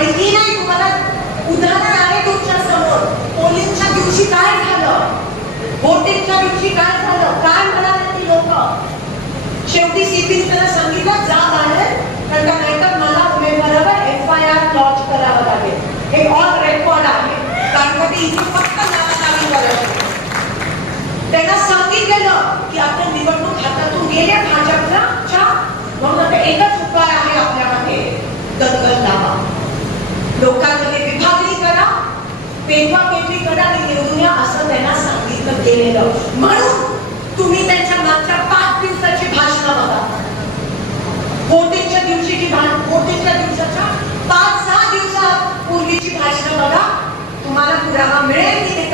माहिती नाही तुम्हाला. उदाहरण आहे तुमच्यासमोर. पोलिंगच्या दिवशी काय झालं? वोटिंगच्या दिवशी काय झालं? काय म्हणाले ती लोक? शेवटी सीपीने त्यांना सांगितलं जा बाहेर कारण का नाहीतर मला उमेदवारावर एफ आय आर लॉन्च करावं लागेल. हे ऑन रेकॉर्ड आहे. कारण का ते इथे फक्त नावानावी करत त्यांना लोकांमध्ये विभागणी करा पेटवा पेटवी करा आणि निवडून या असं त्यांना सांगितलं गेलेलं म्हणून तुम्ही त्यांच्या मागच्या पाच दिवसाची भाषणं बघा. वोटिंगच्या दिवशीची भा- कोटीच्या दिवसाच्या पाच सहा दिवसापूर्वीची भाषणं बघा. तुम्हाला पुरावा मिळेल की ते